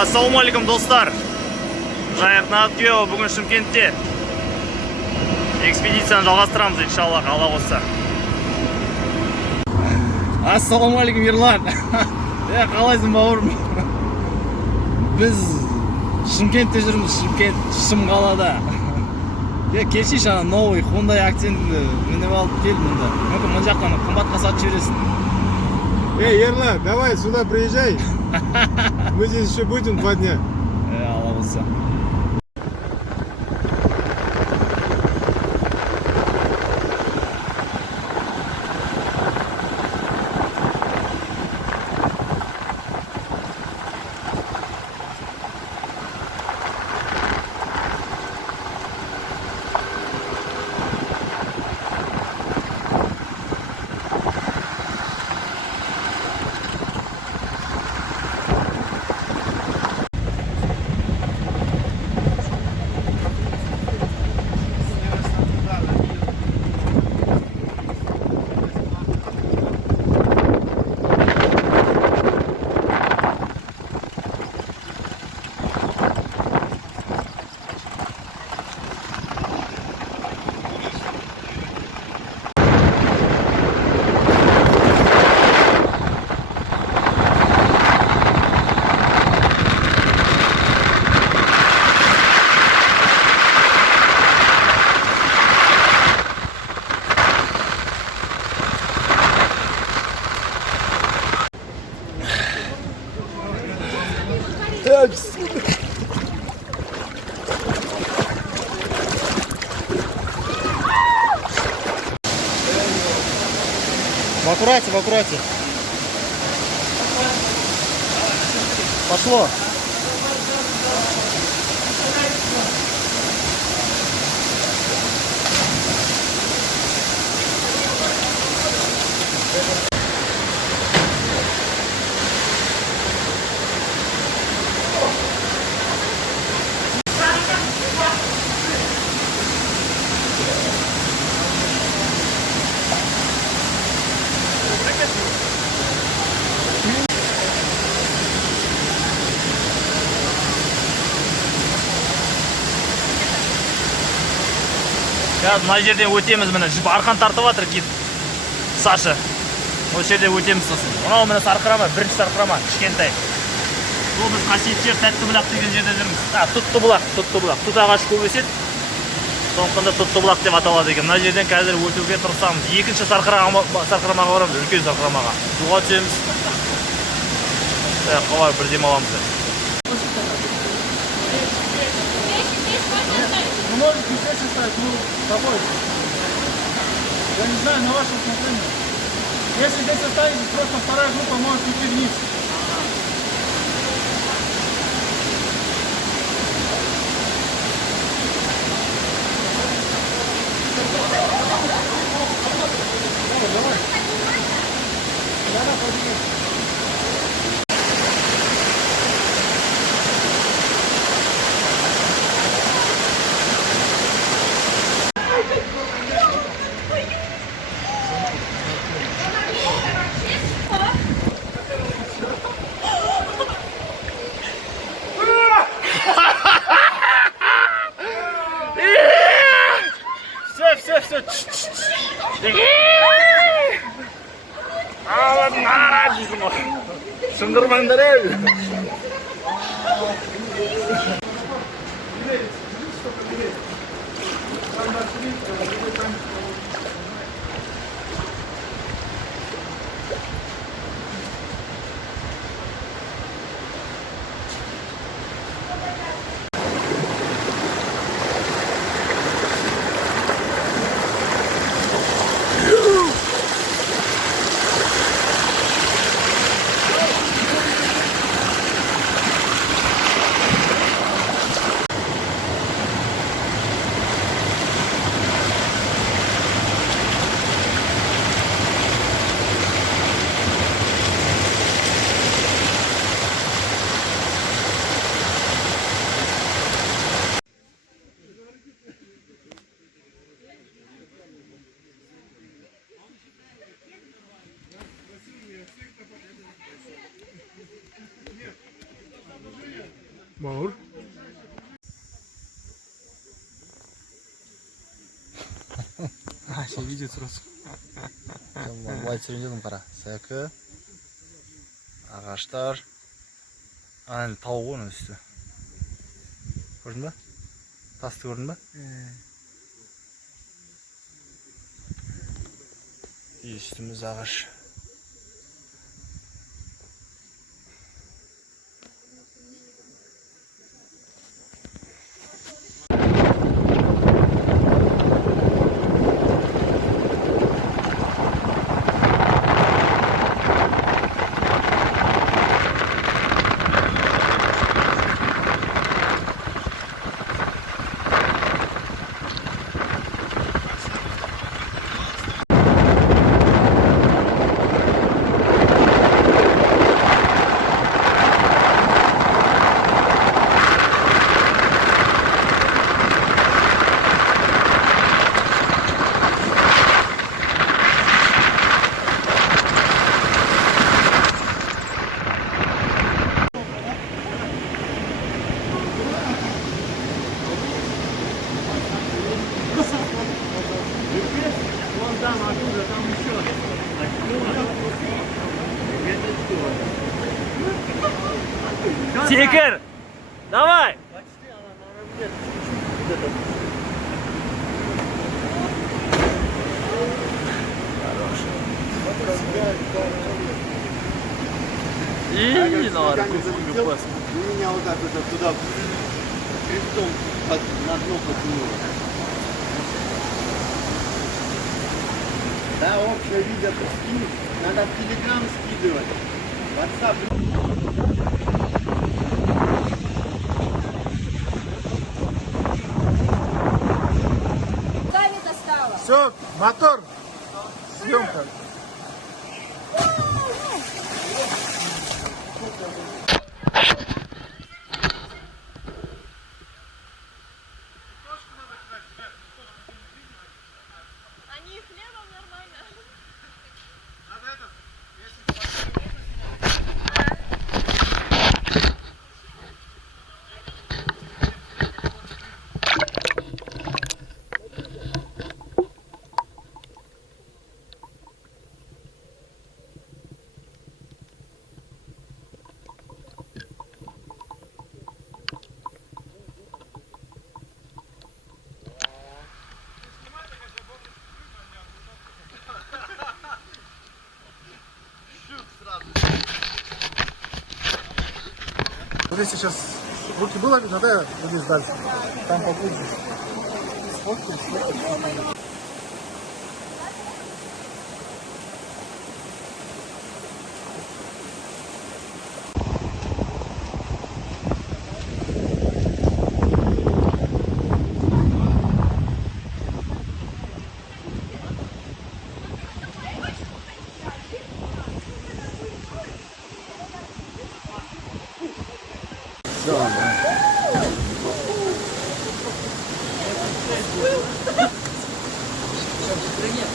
Ассалаумалейкум достар. Жайық Надгео бүгін Шымкентте. Экспедицияны жалғастырамыз иншаллах, Алла қосса. Ассалаумалейкум Ерлан. Қалайсың бауырым? Біз Шымкентте жүрміз, Шымкент шым қалада. Келші ана новый Hyundai акцентті мініп алып кел мұнда. Мүмкін мұн жақтан қымбатқа сатып жібересің. Ерлан, давай сюда приезжай. Мы здесь еще будем 2 дня. Алла қосса. В аккурате. Пошло. Мына жерден өтеміз, міне жіп арқан тартып жатыр кит. Саша. Осы жерде өтеміз сосын. Мынау міне сарқырама, бірінші сарқырама, кішкентай. Бұл біз қасиетті жер Тәттібұлақ деген жерде жүрміз. Тұттыбұлақ. Тұт ағаш көп өседі. Сондықтан да Тұттыбұлақ деп аталады екен. Мына жерден қазір өтуге тырысамыз. Екінші сарқырамаға барамыз, үлкен сарқырамаға. Суға түсеміз. Қалай бір демаламыз. Можете здесь оставить, с тобой. Я не знаю, на ваше усмотрение. Если здесь останетесь, просто вторая группа может идти вниз. Давай. Все. Шындырмаңдар ей. Бауыр. Şey video turası. Былай түсірген қара. Сәкі. Ағаштар. Ана тау ғой оның үсті. Көрдің ба? Тасты көрдің ба? И үстіміз ағаш. Секір! Давай! И на арку. У меня вот так вот туда крестом на дно потянуло. Да, общее видео скинуть. Надо в Телеграм скидывать. WhatsApp. Все, мотор. Съемка. Они и хлебом нормально. Вот здесь сейчас руки было видно, да, здесь дальше. Там поглубже. Привет.